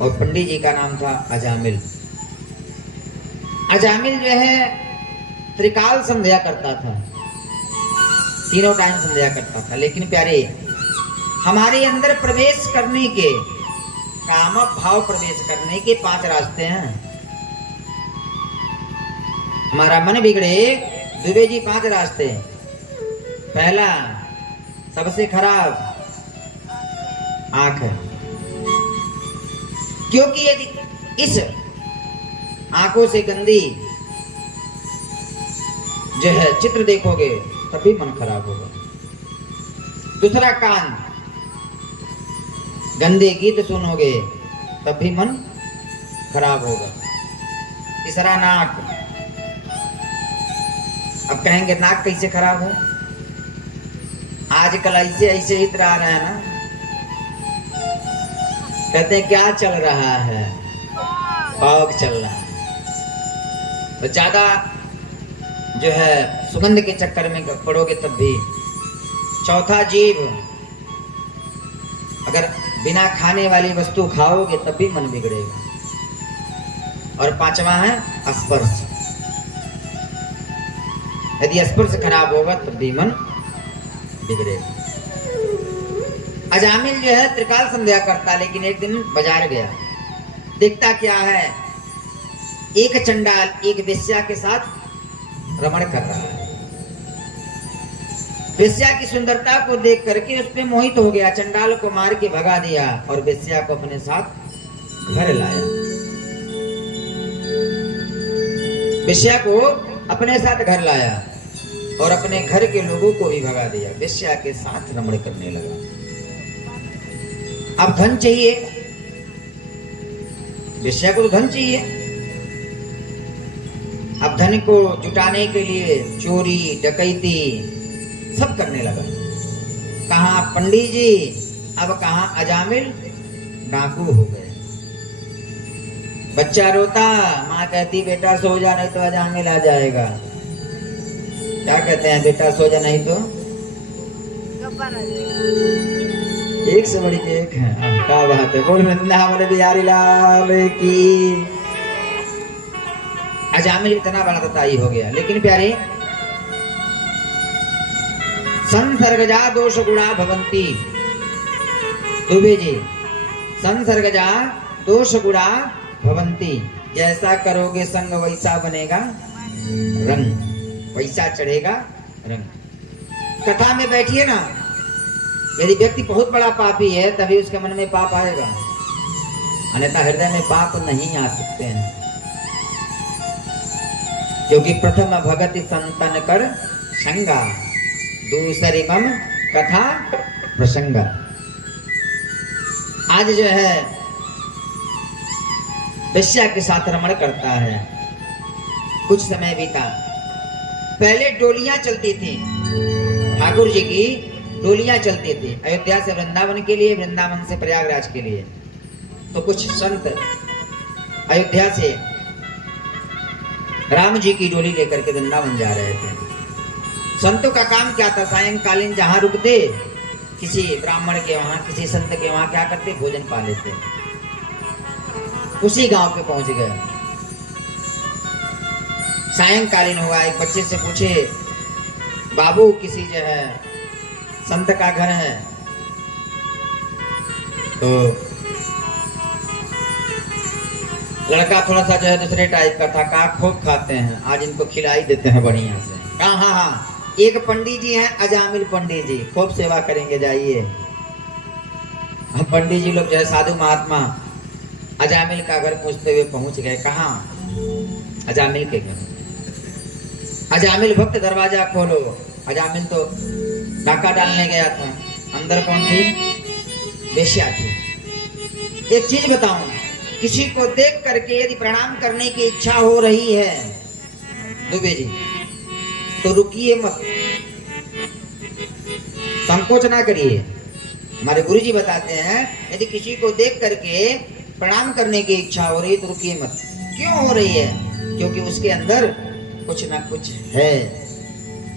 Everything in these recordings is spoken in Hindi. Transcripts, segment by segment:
और पंडित जी का नाम था अजामिल। अजामिल जो है त्रिकाल संध्या करता था, तीनों टाइम संध्या करता था। लेकिन प्यारे, हमारे अंदर प्रवेश करने के, काम भाव प्रवेश करने के 5 रास्ते हैं। हमारा मन बिगड़े दुबे जी 5 रास्ते। पहला, सबसे खराब आंख है, क्योंकि यदि इस आंखों से गंदी जो है चित्र देखोगे तभी मन खराब होगा। दूसरा, कान, गंदे गीत सुनोगे तब भी मन खराब होगा। तीसरा, नाक। अब कहेंगे नाक कैसे खराब है? आजकल ऐसे ऐसे इत्र आ रहे हैं ना, कहते हैं क्या चल रहा है, फॉग चल रहा है। तो ज्यादा जो है सुगंध के चक्कर में पड़ोगे तब भी। चौथा, जीभ, अगर बिना खाने वाली वस्तु खाओगे तब भी मन बिगड़ेगा। और 5वां है स्पर्श। यदि स्पर्श खराब होगा तब भी मन बिगड़ेगा। अजामिल जो है त्रिकाल संध्या करता, लेकिन एक दिन बाजार गया, देखता क्या है, एक चंडाल एक वेश्या के साथ रमण कर रहा है। वेश्या की सुंदरता को देख करके उस पे मोहित हो गया, चंडाल को मार के भगा दिया और वेश्या को अपने साथ घर लाया। वेश्या को अपने साथ घर लाया और अपने घर के लोगों को भी भगा दिया। वेश्या के साथ रमण करने लगा। अब धन चाहिए, वेश्या को तो धन चाहिए। अब धन को जुटाने के लिए चोरी डकैती सब करने लगा। कहां पंडित जी, अब कहां अजामिल डाकू हो गए। बच्चा रोता, माँ कहती बेटा सो जा नहीं तो अजामिल आ जाएगा। क्या कहते हैं, बेटा सो जा नहीं तो एक से बड़ी एक है। क्या बात है, बोल वृंदावन बिहारी लाल की। अजामिल इतना बड़ा दताई हो गया। लेकिन प्यारे, संसर्गजा दोष गुणा भवंती। दुबे जी, संसर्गजा दोष गुणा भवंती। जैसा करोगे संग वैसा बनेगा रंग, वैसा चढ़ेगा रंग। कथा में बैठिए ना, यदि व्यक्ति बहुत बड़ा पापी है तभी उसके मन में पाप आएगा, अन्यथा हृदय में पाप नहीं आ सकते हैं। क्योंकि प्रथम भगति संतन कर संगा, दूसरी मम कथा प्रसंगा। आज जो है वेश्या के साथ रमण करता है। कुछ समय बीता, पहले डोलियां चलती थी, ठाकुर जी की डोलियां चलती थी, अयोध्या से वृंदावन के लिए, वृंदावन से प्रयागराज के लिए। तो कुछ संत अयोध्या से राम जी की डोली लेकर के वृंदावन जा रहे थे। संतों का काम क्या था, सायंकालीन जहां रुकते किसी ब्राह्मण के वहां, किसी संत के वहां क्या करते, भोजन पा लेते। उसी गांव पे पहुंच गए। सायंकालीन हुआ, एक बच्चे से पूछे, बाबू किसी जो है संत का घर है? तो लड़का थोड़ा सा जो है दूसरे टाइप का था, कहा खूब खाते हैं, आज इनको खिलाई देते हैं बढ़िया से। कहा हाँ हाँ, एक पंडित जी हैं अजामिल पंडित जी, खूब सेवा करेंगे, जाइए। हम पंडित जी लोग जो है साधु महात्मा अजामिल का घर पूछते हुए पहुंच गए। कहाँ? अजामिल के घर। अजामिल भक्त, दरवाजा खोलो। अजामिल तो डाका डालने गया था, अंदर कौन थी? वेश्या थी। एक चीज बताऊं, किसी को देख करके यदि प्रणाम करने की इच्छा हो रही है दुबे जी, तो रुकिए मत, संकोच ना करिए। हमारे गुरु जी बताते हैं, यदि किसी को देख करके प्रणाम करने की इच्छा हो रही है तो रुकिए मत। क्यों हो रही है? क्योंकि उसके अंदर कुछ ना कुछ है,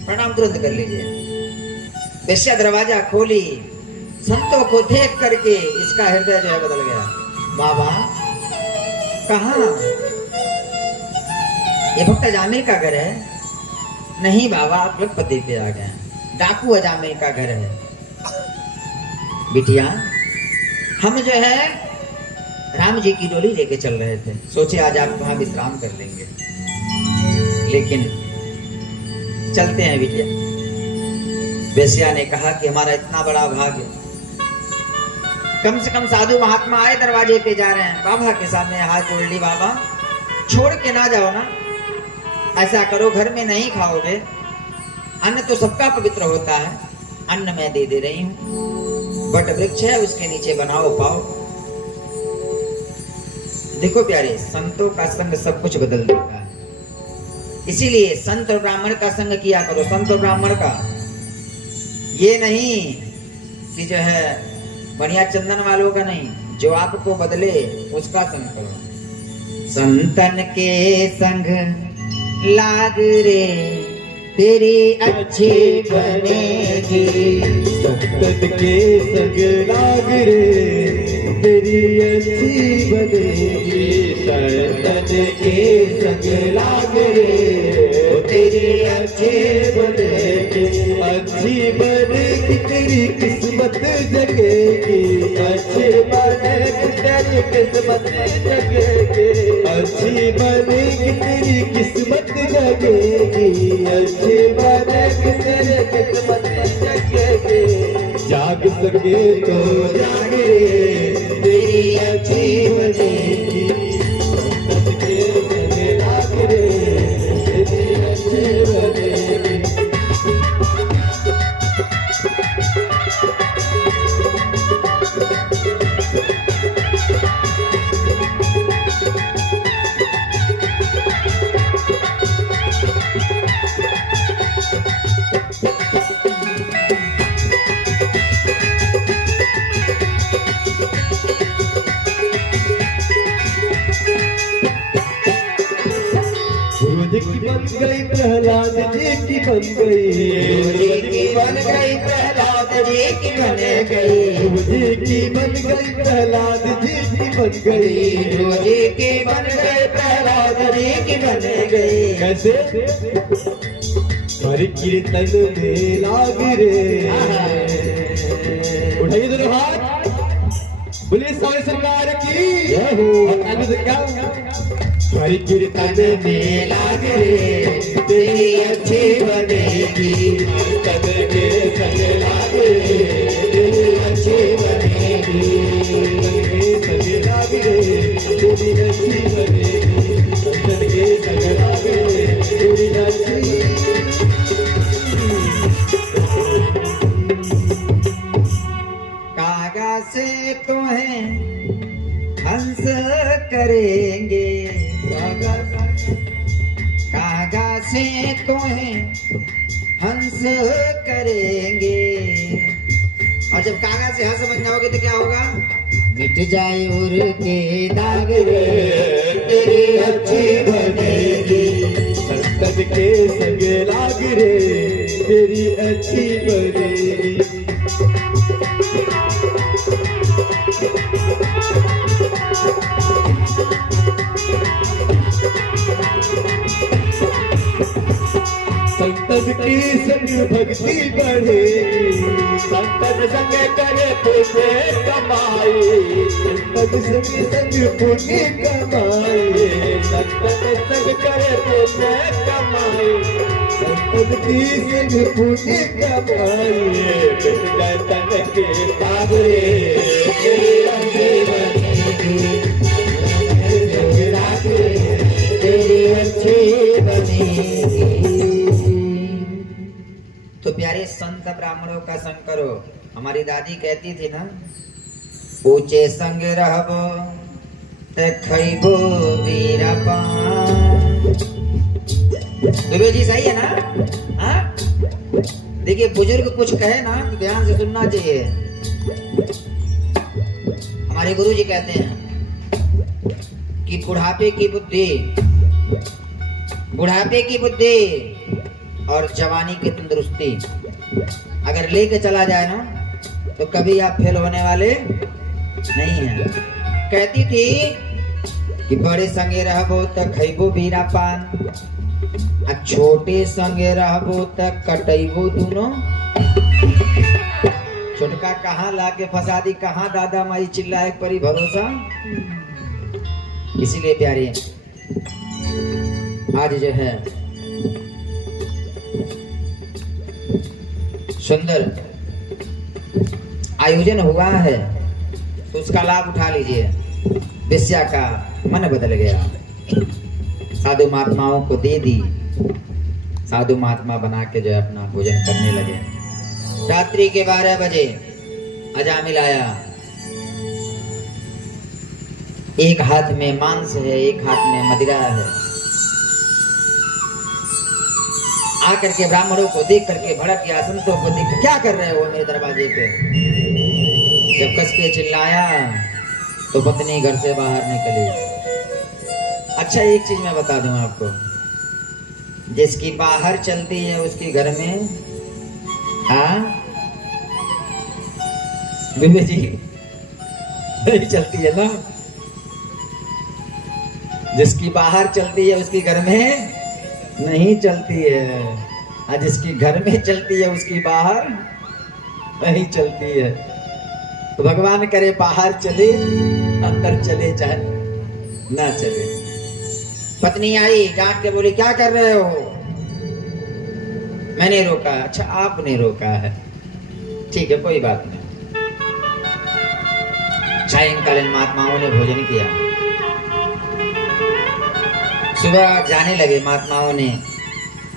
प्रणाम तुरंत कर लीजिए। वेश्या दरवाजा खोली, संतों को देख करके इसका हृदय जो है बदल गया। बाबा कहाँ? ये भक्त अजामिल का घर है? नहीं बाबा, आप गलत पते पे आ गए। डाकू अजामिल का घर है। बिटिया, हम जो है राम जी की डोली लेके चल रहे थे, सोचे आज आप वहां विश्राम कर लेंगे, लेकिन चलते हैं बिटिया। बेसिया ने कहा कि हमारा इतना बड़ा भाग्य, कम से कम साधु महात्मा आए दरवाजे पे जा रहे हैं, बाबा के सामने हाथ जोड़ ली, बाबा छोड़ के ना जाओ ना, ऐसा करो घर में नहीं खाओगे, अन्न तो सबका पवित्र होता है, अन्न मैं दे रही हूँ, बट वृक्ष है उसके नीचे बनाओ पाओ। देखो प्यारे, संतों का संग सब कुछ बदल देता है, इसीलिए संत और ब्राह्मण का संग किया करो, संत और ब्राह्मण का, ये नहीं कि जो है बढ़िया चंदन वालों का नहीं, जो आपको बदले उसका संग करो। संतन के संग लाग रे तेरी अच्छी बनेगी, संतन के संग लाग रे तेरी अच्छी बनेगी, संतन के संग लाग रे तेरी अच्छी बनेगी, अच्छी बनेगी तेरी किस्मत जगेगी, अच्छी बनेगी तेरी किस्मत जगेगी, अच्छी बनेगी तेरी किस्मत जगेगी, अच्छी बनेगी तेरी किस्मत जगेगी, जाग सके तो जाग रे तेरी अच्छी बनेगी, संतन के संग लाग रे तेरी अच्छी बनेगी। बन गई प्रहलाद जी की बन गई, बन गई प्रहलाद जी की बन गई, जी की बन गई प्रहलाद जी की बन गई, जी की बन गई प्रहलाद जी की बन गई। कैसे? हर कीर्तन में लाग रे, उठाइए दोनों हाथ, बोलिए सारे सरकार की जय हो। क्या? हर कीर्तन में लाग रे तेरी अच्छी बनेगी, तन के संग लाग रे तेरी अच्छी बनेगी, तन के संग लाग रे तेरी अच्छी बनेगी, तन के संग लाग रे तेरी अच्छी। कागा से तुम्हें हंस करेंगे, कागा से तुम्हें हंस करेंगे, और जब कागा से हंस बन जाओगे तो क्या होगा? मिट जाए उर के दाग रे तेरी अच्छी बनेगी, संतन के संग लाग रे तेरी अच्छी बनेगी। संतन की संग भक्ति बढ़ेगी, संतन संग करे पुण्य कमाई, संतन संग पुण्य कमाई, संतन संग करे पुण्य कमाई, संतन की संग पुण्य कमाई, मिट जाए तन के दाग रे तेरी अच्छी बनेगी, तेरी अच्छी बनेगी। तो प्यारे संत ब्राह्मणों का संग करो। हमारी दादी कहती थी ना, ऊंचे संग रहबो ते खइबो वीरा पान। दुबे जी सही है ना? हाँ, देखिए बुजुर्ग कुछ कहे ना तो ध्यान से सुनना चाहिए। हमारे गुरु जी कहते हैं कि बुढ़ापे की बुद्धि और जवानी की तंदुरुस्ती अगर लेके चला जाए ना तो कभी आप फेल होने वाले नहीं हैं। कहती थी कि बड़े संगे रहबो त खैबो बीरा पान, आ छोटे संगे रहबो त कटैबो दुनो। छोटका कहाँ लाके फंसा दी, कहाँ दादा माई चिल्लाए परी भरोसा। इसीलिए प्यारे आज जो है सुंदर आयोजन हुआ है, तो उसका लाभ उठा लीजिए। वेश्या का मन बदल गया, साधु महात्माओं को दे दी, साधु महात्मा बना के जो है अपना भोजन करने लगे। रात्रि के 12 बजे अजामिल आया, एक हाथ में मांस है, एक हाथ में मदिरा है। आकर के ब्राह्मणों को देख करके भड़क गया, संतों को देख, क्या कर रहे हो मेरे दरवाजे पे। जब कस के चिल्लाया तो पत्नी घर से बाहर निकली। अच्छा एक चीज मैं बता दूं आपको, जिसकी बाहर चलती है उसकी घर में, हाँ बीबी जी नहीं चलती है ना, जिसकी बाहर चलती है उसकी घर में नहीं चलती है, और जिसकी घर में चलती है उसकी बाहर नहीं चलती है। तो भगवान करे बाहर चले अंदर चले चाहे ना चले। पत्नी आई डांट के बोली, क्या कर रहे हो। मैंने रोका। अच्छा आपने रोका है, ठीक है कोई बात नहीं। सायंकालीन महात्माओं ने भोजन किया, सुबह जाने लगे। महात्माओं ने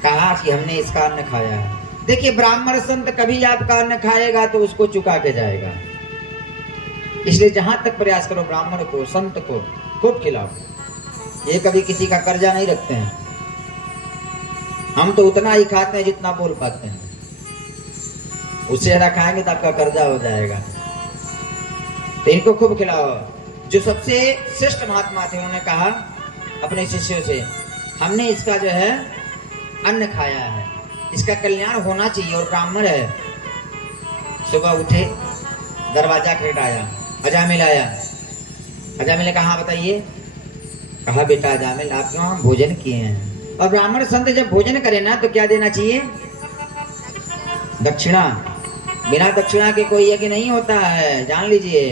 कहा कि हमने इसका अन्न खाया है। देखिए ब्राह्मण संत कभी आपका अन्न खाएगा तो उसको चुका के जाएगा, इसलिए जहां तक प्रयास करो ब्राह्मण को संत को खूब खिलाओ। ये कभी किसी का कर्जा नहीं रखते हैं, हम तो उतना ही खाते हैं जितना बोल पाते हैं, उससे ज्यादा खाएंगे तो आपका कर्जा हो जाएगा। तो इनको खूब खिलाओ। जो सबसे श्रेष्ठ महात्मा थे उन्होंने कहा अपने शिष्यों से, हमने इसका जो है अन्न खाया है, इसका कल्याण होना चाहिए और ब्राह्मण है। सुबह उठे, दरवाजा खटखटाया, अजामिल आया। अजामिल ने कहा बताइए। कहा बेटा अजामिल आप क्यों भोजन किए हैं, और ब्राह्मण संत जब भोजन करे ना तो क्या देना चाहिए, दक्षिणा। बिना दक्षिणा के कोई यज्ञ नहीं होता है, जान लीजिए।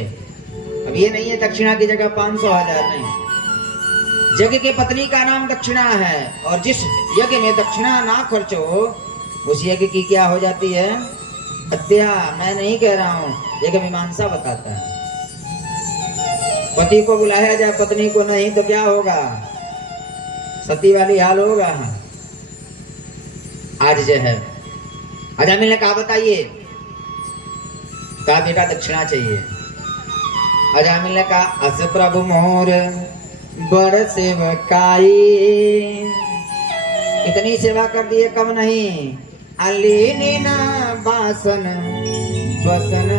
अब ये नहीं है दक्षिणा की जगह 500 1000 नहीं, यज्ञ के पत्नी का नाम दक्षिणा है, और जिस यज्ञ में दक्षिणा ना खर्च हो उस यज्ञ की क्या हो जाती है, हत्या। मैं नहीं कह रहा हूँ, यज्ञ मीमांसा बताता है। पति को बुलाया जाए पत्नी को नहीं तो क्या होगा, सती वाली हाल होगा। आज जो है अजामिल ने कहा बताइए। कहा बेटा दक्षिणा चाहिए। अजामिल ने कहा अस प्रभु मोर बड़ सेवकाई, इतनी सेवा कर दिए कम नहीं। अलीनी ना बासन बसन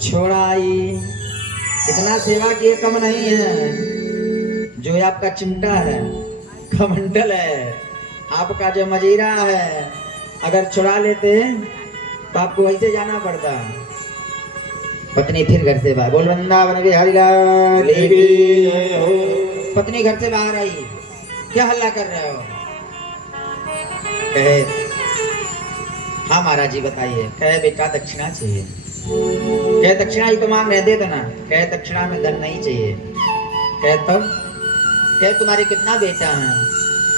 छोड़ाई, इतना सेवा किए कम नहीं है। जो आपका चिमटा है, कमंडल है, आपका जो मजीरा है, अगर छुड़ा लेते तो आपको वैसे जाना पड़ता। पत्नी फिर घर से बाहर, बोल वृंदावन बिहारी लाल की जय हो। पत्नी घर से बाहर आई, क्या हल्ला कर रहे हो। कहे हाँ महाराज जी बताइए। कहे बेटा दक्षिणा चाहिए। कहे दक्षिणा ही तो मांग रहे, दे देना। कहे दक्षिणा में धन नहीं चाहिए। कहे तब। कहे तुम्हारे कितना बेटा है।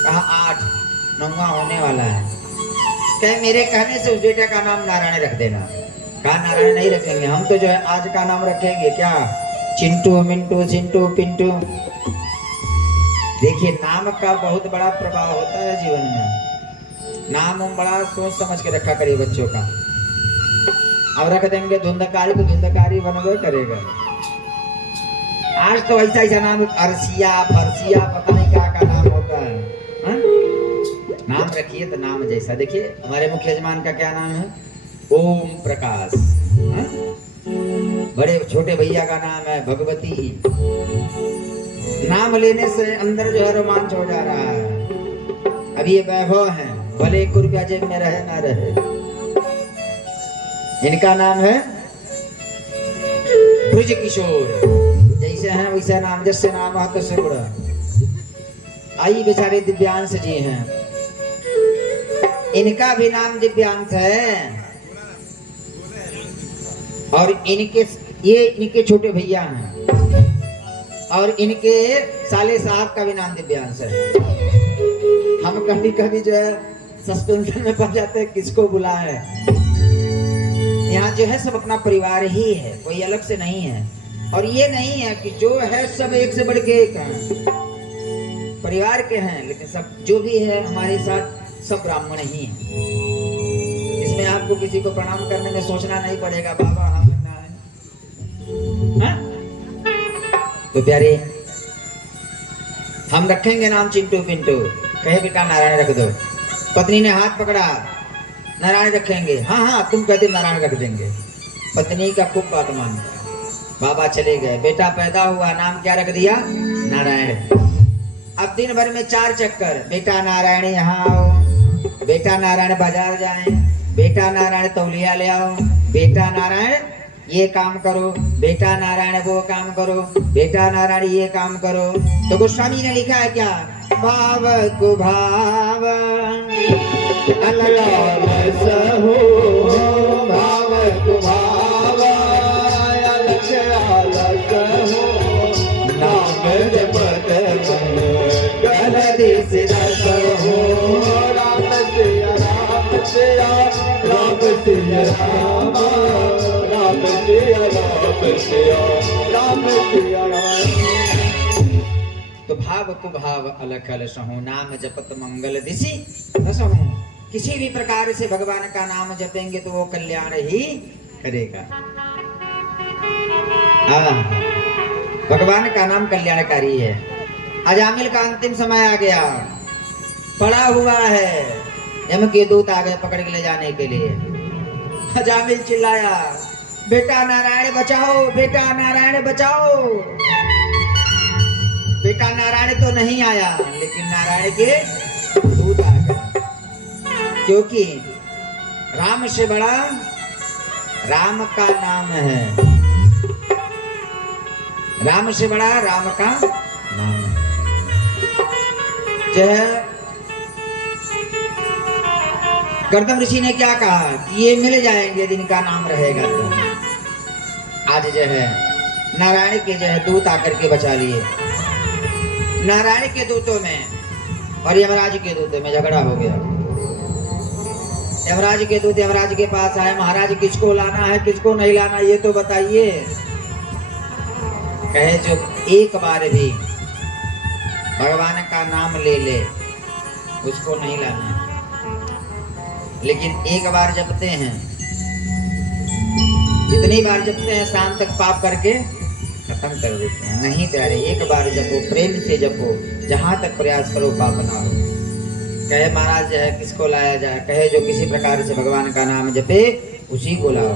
कहा 8, 9वां होने वाला है। कहे मेरे कहने से उस बेटे का नाम नारायण रख देना। कहा नारायण नहीं रखेंगे, हम तो जो है आज का नाम रखेंगे, क्या चिंटू मिंटू चिंटू पिंटू। देखिए नाम का बहुत बड़ा प्रभाव होता है जीवन में। नाम हम बड़ा सोच समझ के रखा करिए बच्चों का। अब रख देंगे धुंधकारी तो धुंधकारी बनवे करेगा। आज तो ऐसा ऐसा नाम अरसिया फरसिया पता नहीं क्या का नाम होता है, हा? नाम रखिए तो नाम जैसा। देखिए हमारे मुख्य यजमान का क्या नाम है, ओम प्रकाश। हा? बड़े छोटे भैया का नाम है भगवती। नाम लेने से अंदर जो है रोमांच हो जा रहा है। अब ये वैभव है, भले 1 रुपया जेब में रहे ना रहे। इनका नाम है ब्रज किशोर। जैसे जैसे हैं वैसे नाम, जैसे नाम है तैसे गुण। आई बेचारे दिव्यांश जी हैं, इनका भी नाम दिव्यांश है, और इनके छोटे भैया हैं, और इनके साले साहब का भी नाम दिव्यांश है। हम कभी कभी जो है सस्पेंशन में पड़ जाते हैं, किसको बुलाए। यहाँ जो है सब अपना परिवार ही है, कोई अलग से नहीं है। और ये नहीं है कि जो है सब एक से बढ़ के एक हैं, परिवार के हैं, लेकिन सब जो भी है हमारे साथ सब ब्राह्मण ही हैं। इसमें आपको किसी को प्रणाम करने में सोचना नहीं पड़ेगा, बाबा हाँ लगना है। हाँ? तो प्यारे, हम रखेंगे नाम चिंटू पिंटू, कहे बेटा नारायण रख दो। पत्नी ने हाथ पकड़ा, नारायण रखेंगे। हाँ हाँ तुम कहते नारायण रख देंगे। पत्नी का खूब बात मान, बाबा चले गए। बेटा पैदा हुआ, नाम क्या रख दिया? नारायण। अब दिन भर में 4 चक्कर, बेटा नारायण यहाँ आओ, बेटा नारायण बाजार जाएं, बेटा नारायण तौलिया ले आओ, बेटा नारायण ये काम करो, बेटा नारायण वो काम करो, बेटा नारायण ये काम करो। तो गोस्वामी ने लिखा है क्या? भाव को भाव अलग सहो, भाव को भाव अलग अलग हो, नाम जपत गल दिस रस हो। राम सिया राम सिया राम सिया राम, राम सिया राम सिया राम सिया राम। तो भाव को भाव अलख अलस हो, नाम जपत मंगल दिशि रस हो। किसी भी प्रकार से भगवान का नाम जपेंगे तो वो कल्याण ही करेगा। भगवान का नाम कल्याणकारी है। अजामिल का अंतिम समय आ गया, पड़ा हुआ है, यम के दूत आ गए पकड़ के ले जाने के लिए। अजामिल चिल्लाया, बेटा नारायण बचाओ, बेटा नारायण बचाओ। बेटा नारायण तो नहीं आया, लेकिन नारायण के दूत आ गए, क्योंकि राम से बड़ा राम का नाम है। राम से बड़ा राम का नाम है। जो है गर्दम ऋषि ने क्या कहा कि ये मिल जाएंगे जिनका नाम रहेगा। तो आज जो है नारायण के जो है दूत आकर के बचा लिए। नारायण के दूतों में और यमराज के दूतों में झगड़ा हो गया। यमराज के दूत यमराज के पास आए, महाराज किसको लाना है किसको नहीं लाना ये तो बताइए। कहे जो एक बार भी भगवान का नाम ले ले उसको नहीं लाना, लेकिन एक बार जपते हैं, जितनी बार जपते हैं शाम तक पाप करके खत्म कर देते हैं। नहीं प्यारे, एक बार जपो, प्रेम से जपो, जहां तक प्रयास करो पाप ना हो। कहे महाराज जो है किसको लाया जाए? कहे जो किसी प्रकार से भगवान का नाम जपे उसी को लाओ।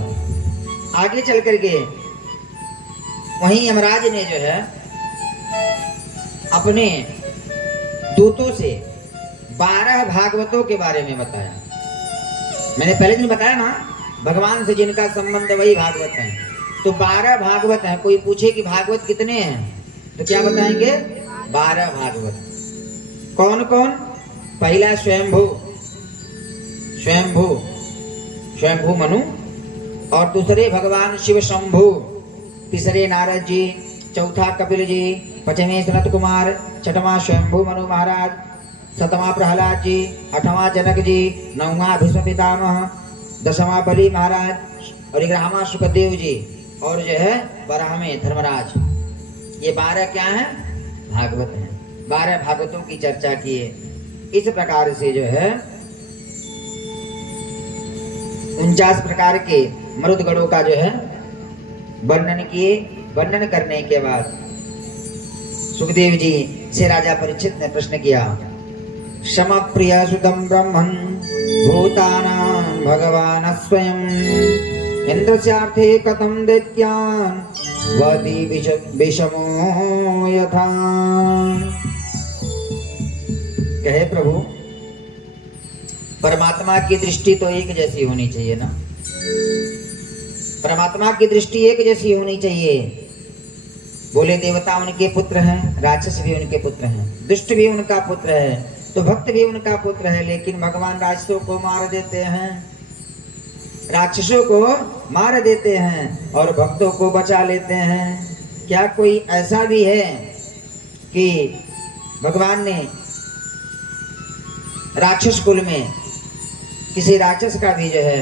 आगे चल करके वहीं यमराज ने जो है अपने दूतों से 12 भागवतों के बारे में बताया। मैंने पहले दिन बताया ना, भगवान से जिनका संबंध वही भागवत है। तो 12 भागवत है। कोई पूछे कि भागवत कितने हैं तो क्या बताएंगे? 12 भागवत। कौन कौन? पहला स्वयंभू, स्वयंभू स्वयंभू मनु, और दूसरे भगवान शिव शंभु, तीसरे नारद जी, चौथा कपिल जी, पांचवें सनत कुमार, छठवां स्वयंभू मनु महाराज, सतवां प्रहलाद जी, 8वां जनक जी, 9वां भीष्म पितामह, 10वां बलि महाराज और 11वां सुखदेव जी, और जो है 12वें धर्मराज। ये 12 क्या है? भागवत हैं। 12 भागवतों की चर्चा किए। इस प्रकार से जो है 49 प्रकार के मरुदगणों का जो है वर्णन किए। वर्णन करने के बाद सुखदेव जी से राजा परीक्षित ने प्रश्न किया, शम प्रिय सुतम ब्रह्मन् भूतानां भगवान स्वयं इंद्रस्यार्थे कथम दैत्यान् वदी विषमो यथा। कहे प्रभु, परमात्मा की दृष्टि तो एक जैसी होनी चाहिए ना। परमात्मा की दृष्टि एक जैसी होनी चाहिए। बोले देवता उनके पुत्र हैं, राक्षस भी उनके पुत्र हैं, दुष्ट भी उनका पुत्र है, तो भक्त भी उनका पुत्र है, लेकिन भगवान राक्षसों को मार देते हैं, राक्षसों को मार देते हैं और भक्तों को बचा लेते हैं। क्या कोई ऐसा भी है कि भगवान ने राक्षस कुल में किसी राक्षस का भी जो है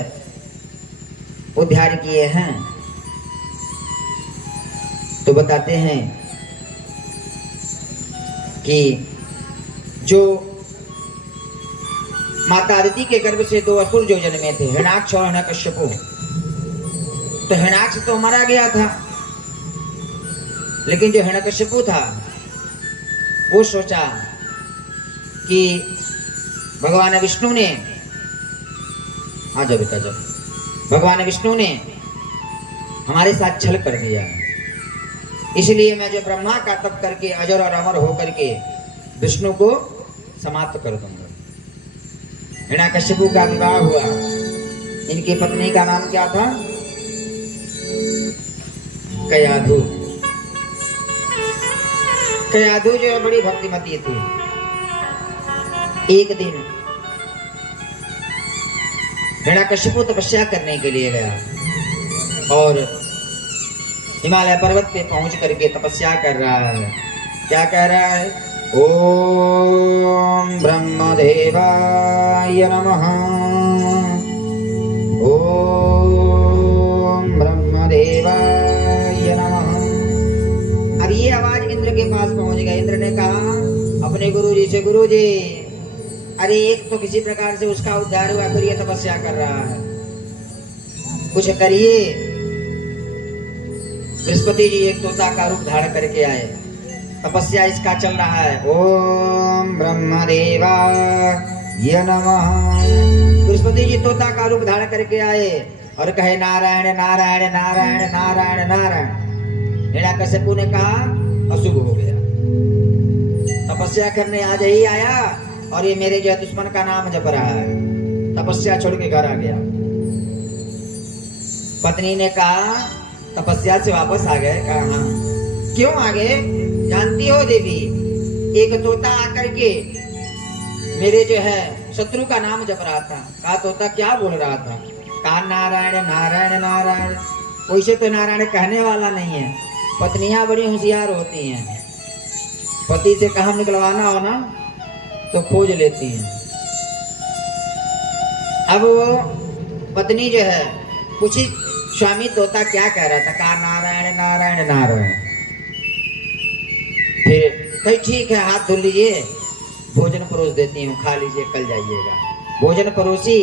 उद्धार किए हैं? तो बताते हैं कि जो माता अदिति के गर्भ से 2 असुर जो जन्मे थे, हिरण्याक्ष और हिरण्यकश्यपु, तो हिरण्याक्ष तो मारा गया था, लेकिन जो हिरण्यकश्यपु था वो सोचा कि भगवान विष्णु ने, आ जाओ बेटा जाओ, भगवान विष्णु ने हमारे साथ छल कर दिया, इसलिए मैं जो ब्रह्मा का तप करके अजर और अमर होकर के विष्णु को समाप्त कर दूंगा। हिरण्यकश्यपु का विवाह हुआ। इनकी पत्नी का नाम क्या था? कयाधु। कयाधु जो है बड़ी भक्तिमती थी। एक दिन हिरण्यकश्यपु तपस्या करने के लिए गया और हिमालय पर्वत पे पहुंच करके तपस्या कर रहा है। क्या कह रहा है? ओम ब्रह्मदेवाय नमः, ओम ब्रह्मदेवाय नमः। अब ये आवाज इंद्र के पास पहुंच गया। इंद्र ने कहा अपने गुरुजी से, गुरुजी अरे एक तो किसी प्रकार से उसका उद्धार हुआ, फिर ये तपस्या कर रहा है, कुछ करिए। बृहस्पति जी एक तोता का रूप धारण करके आए, तपस्या इसका चल रहा है। ओम ब्रह्मदेवाय नमः। बृहस्पति जी तोता का रूप धारण करके आए और कहे नारायण नारायण नारायण नारायण नारायण। हिरण्यकश्यपु ने कहा अशुभ हो गया, तपस्या करने आज ही आया और ये मेरे जो दुश्मन का नाम जप रहा है। तपस्या छोड़ के घर आ गया। पत्नी ने कहा तपस्या से वापस आ गए? कहा हाँ। क्यों आ गए? जानती हो देवी, एक तोता आकर के मेरे जो है शत्रु का नाम जप रहा था। कहा तोता क्या बोल रहा था? कहा नारायण नारायण नारायण। कोई से तो नारायण कहने वाला नहीं है। पत्नियां बड़ी होशियार होती हैं, पति से काम निकलवाना हो ना तो खोज लेती हैं। अब वो पत्नी जो है पूछी स्वामी तोता क्या कह रहा था? कहा नारायण नारायण नारायण। फिर कही ठीक है, हाथ धो लीजिए, भोजन परोस देती हूँ, खा लीजिए, कल जाइएगा। भोजन परोसी।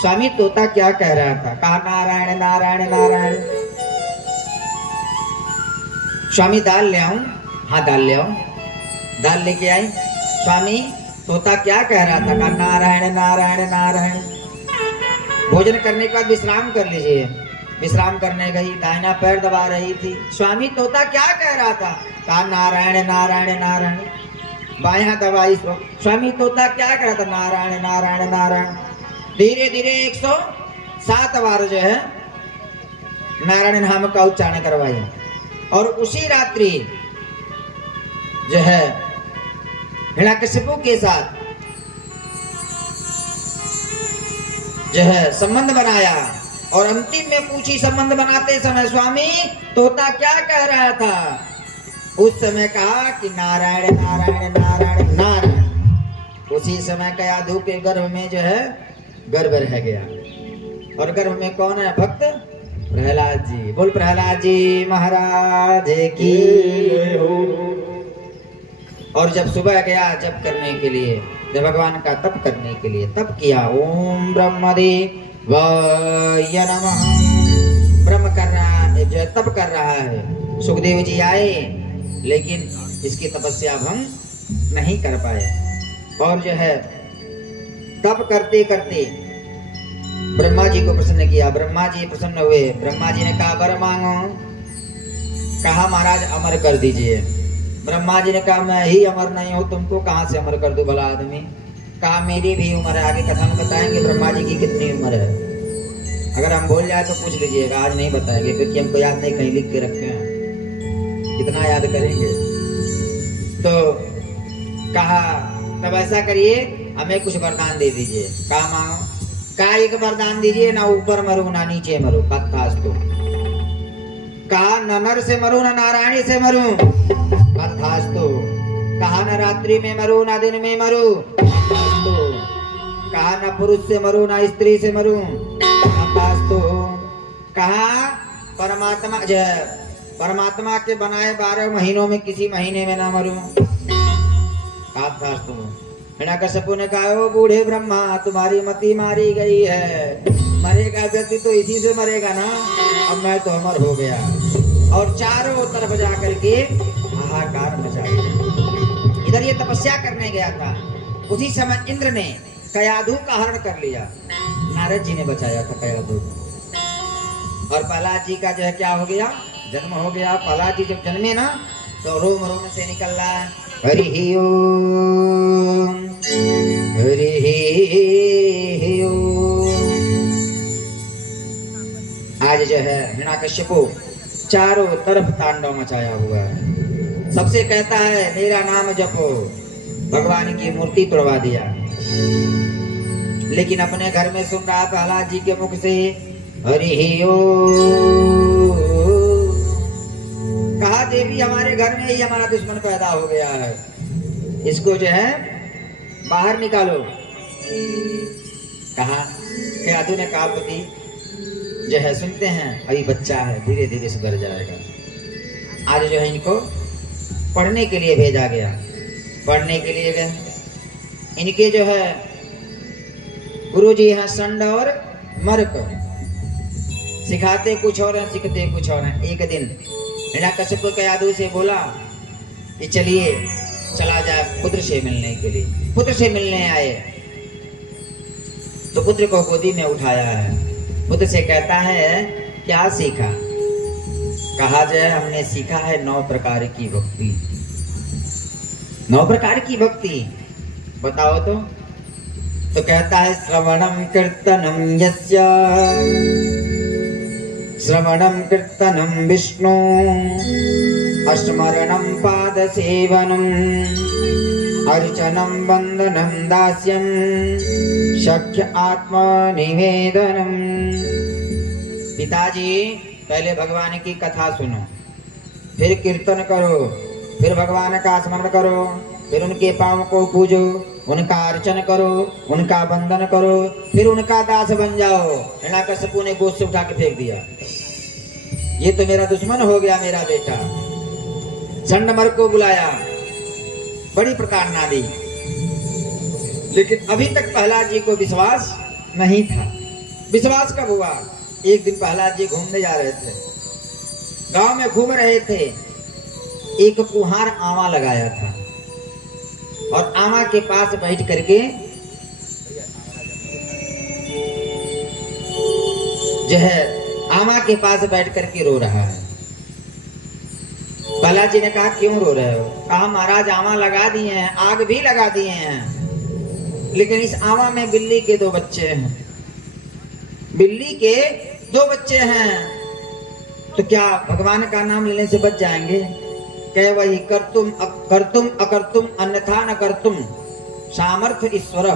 स्वामी तोता क्या कह रहा था? कहा नारायण नारायण नारायण। स्वामी दाल ले आऊं? हाँ दाल ले आऊं। दाल लेके आई। स्वामी तोता क्या कह रहा था? कहा नारायण नारायण नारायण। भोजन करने के बाद विश्राम कर लीजिए। विश्राम करने गई, दाहिना पैर दबा रही थी। स्वामी तोता क्या कह रहा था? कहा नारायण नारायण नारायण। बायां दबाई। स्वामी तोता क्या कह रहा था? नारायण नारायण नारायण। धीरे धीरे 107 बार जो है नारायण नाम का उच्चारण करवाई। और उसी रात्रि जो है हिरण्यकश्यपु के साथ जो है संबंध बनाया। और अंतिम में पूछी संबंध बनाते समय स्वामी तोता क्या कह रहा था? उस समय कहा कि नारायण नारायण नारायण नारायण। उसी समय कयाधु के गर्भ में जो है गर्भ रह गया। और गर्भ में कौन है? भक्त प्रहलाद जी। बोल प्रहलाद जी महाराज की। और जब सुबह गया जप करने के लिए, जब भगवान का तप करने के लिए तप किया, ओम ब्रह्मदेवाय नमः। ब्रह्म कर रहा है, जो तप कर रहा है। सुखदेव जी आए लेकिन इसकी तपस्या भंग नहीं कर पाए। और जो है तप करते करते ब्रह्मा जी को प्रसन्न किया। ब्रह्मा जी प्रसन्न हुए। ब्रह्मा जी ने कहा वर मांगो। कहा महाराज अमर कर दीजिए। ब्रह्मा जी ने कहा मैं ही अमर नहीं हूँ, तुमको कहाँ से अमर कर दूं भला आदमी। कहा मेरी भी उम्र है, आगे कथा में बताएंगे ब्रह्मा जी की कितनी उम्र है। अगर हम भूल जाए तो पूछ लीजिएगा, आज नहीं बताएंगे क्योंकि हमको याद नहीं, कहीं लिख के रखे हैं। कितना याद करेंगे। तो कहा तब ऐसा करिए, हमें कुछ वरदान दे दीजिए। कहा मांगो। कहा एक वरदान दीजिए, ना ऊपर मरू ना नीचे मरू। कथास्तु। कहा न नर से मरू न नारायणी से मरू। कथास्तु। कहा न रात्रि में मरू ना दिन में मरू। कथास्तु। कहा न पुरुष से मरू ना स्त्री से मरू। कथास्तु। कहा परमात्मा के बनाए 12 महीनों में किसी महीने में ना मरू। कथास्तु। हिरण्यकश्यपु ने कहा ओ बूढ़े ब्रह्मा, तुम्हारी मति मारी गई है, मरेगा व्यक्ति तो इसी से मरेगा ना। अब मैं तो अमर हो गया। और चारों तरफ जा करके हाहाकार मचा दिया। इधर ये तपस्या करने गया था, उसी समय इंद्र ने कयाधु का हरण कर लिया। नारद जी ने बचाया था कयाधु को। और प्रहलाद जी का जो है क्या हो गया, जन्म हो गया। प्रहलाद जी जब जन्मे ना तो रोम रोम से निकल रहा है हरि ओम हरि ओम। आज जो है हिरण्यकश्यपु चारों तरफ तांडव मचाया हुआ है। सबसे कहता है मेरा नाम जपो, भगवान की मूर्ति तोड़वा दिया। लेकिन अपने घर में सुन रहा प्रहलाद जी के मुख से हरि ओम। कहा देवी हमारे घर में ही हमारा दुश्मन पैदा हो गया है, इसको जो है बाहर निकालो। कहा कयाधु ने कहा पति जो है सुनते हैं, अभी बच्चा है, धीरे धीरे सुधर जाएगा। आज जो है इनको पढ़ने के लिए भेजा गया। पढ़ने के लिए गए, इनके जो है गुरुजी हैं संड और मर्क, सिखाते कुछ और हैं सीखते कुछ और हैं। एक दिन हिरण्यकश्यप कयाधु से बोला कि चलिए चला जाए पुत्र से मिलने के लिए। पुत्र से मिलने आए तो पुत्र को गोदी में उठाया है। पुत्र से कहता है क्या सीखा। कहा जाए हमने सीखा है 9 प्रकार की भक्ति। 9 प्रकार की भक्ति बताओ तो कहता है श्रवणम कीर्तनम यस्य, श्रवणम कीर्तनम विष्णु, स्मरणम पाद सेवनम, अर्चनम वंदनम दास्यम, सख्य आत्मा निवेदनम। पिताजी पहले भगवान की कथा सुनो, फिर कीर्तन करो, फिर भगवान का स्मरण करो, फिर उनके पांव को पूजो, उनका अर्चन करो, उनका वंदन करो, फिर उनका दास बन जाओ। हिरण्यकश्यपु ने गोद से उठा के फेंक दिया। ये तो मेरा दुश्मन हो गया मेरा बेटा। संडमर को बुलाया, बड़ी प्रताड़ना दी, लेकिन अभी तक प्रहलाद जी को विश्वास नहीं था। विश्वास कब हुआ? एक दिन प्रहलाद जी घूमने जा रहे थे, गांव में घूम रहे थे। एक कुम्हार आमा लगाया था और आमा के पास बैठ करके जो है आमा के पास बैठ करके रो रहा है। प्रहलाद जी ने कहा क्यों रो रहे हो? कहा महाराज आमा लगा दिए हैं, आग भी लगा दिए हैं, लेकिन इस आमा में बिल्ली के 2 बच्चे हैं। बिल्ली के 2 बच्चे हैं, तो क्या भगवान का नाम लेने से बच जाएंगे? कह वही करतुम अकर्तुम अन्यथा न करतुम सामर्थ्य ईश्वर।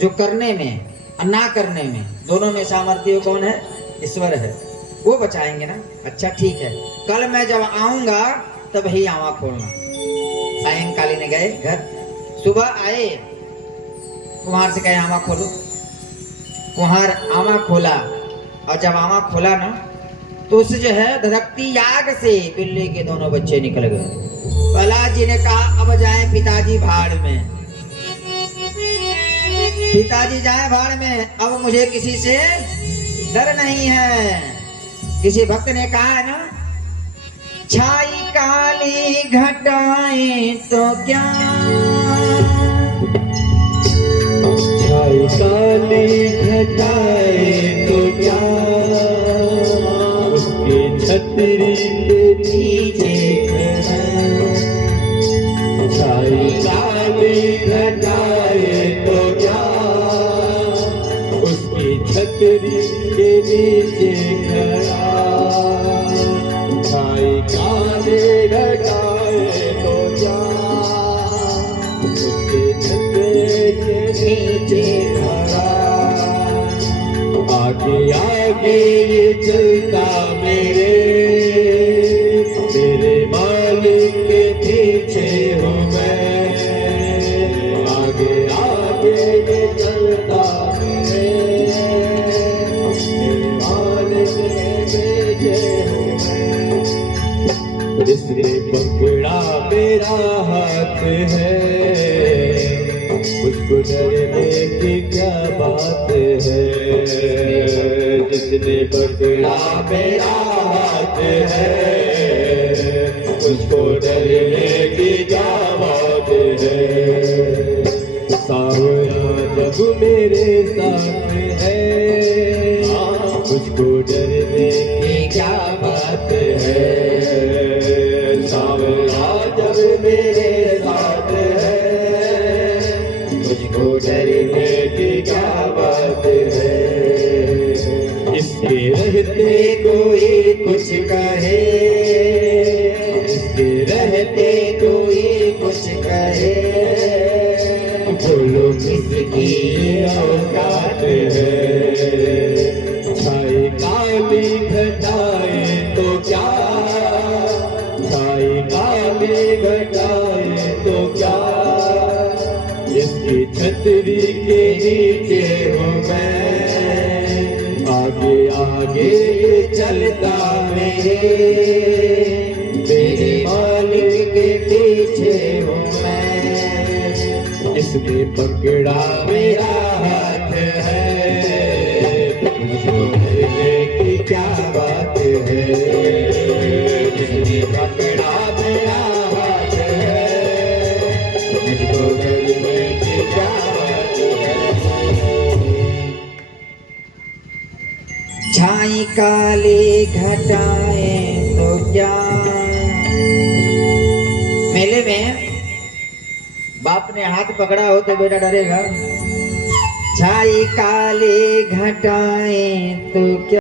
जो करने में और ना करने में दोनों में सामर्थ्य कौन है? ईश्वर है, वो बचाएंगे ना। अच्छा ठीक है, कल मैं जब आऊंगा तब ही आमा खोलना। सायंकालीन गए घर, सुबह आए, कुम्हार से कहे आमा खोलो। कुम्हार आमा खोला, और जब आमा खोला ना तो उस जो है धधकती आग से बिल्ली के दोनों बच्चे निकल गए। प्रहलाद जी ने कहा अब जाएं पिताजी भाड़ में। पिताजी जाएं भाड़ में, अब मुझे किसी से डर नहीं है। किसी भक्त ने कहा है ना, छाई काली घटाएं तो क्या, छाई काली घटाएं तो क्या, उसके छतरी के नीचे खड़ा। छाई काली घटाएं तो क्या, उसकी छतरी के नीचे खड़ा। छाई काली नीचे खड़ा। आगे आगे ये चलता मेरे मालिक के पीछे हूँ मैं। आगे आगे ये चलता मेरे मालिक के पीछे हूँ मैं। इसने पकड़ा मेरा हाथ है, मुझको डरने की क्या बात है। जिसने पकड़ा मेरा हाथ है, मुझको डरने की क्या बात है। सावरा जब मेरे साथ है, मुझको डरने की क्या बात है। सावरा जब मेरे साथ है, मुझको डरने की क्या बात है। इसके रहते कोई कुछ कहे, इसके रहते कोई कुछ कहे, बोलो किसकी औकात है। छाई काली घटाए तो क्या, छाई काली घटाए तो क्या, इसकी छतरी के नीचे हूँ मैं। आगे आगे ये चलता मेरे मालिक के पीछे हूँ मैं। इसने पकड़ा मेरा हाथ है, मुझको डरने की क्या बात है। इसने पकड़ा मेरा हाथ है, मुझको डरने की क्या बात है। छाई काली घटाए तो क्या। मेले में बाप ने हाथ पकड़ा हो तो बेटा डरेगा। छाई काली घटाए तो क्या।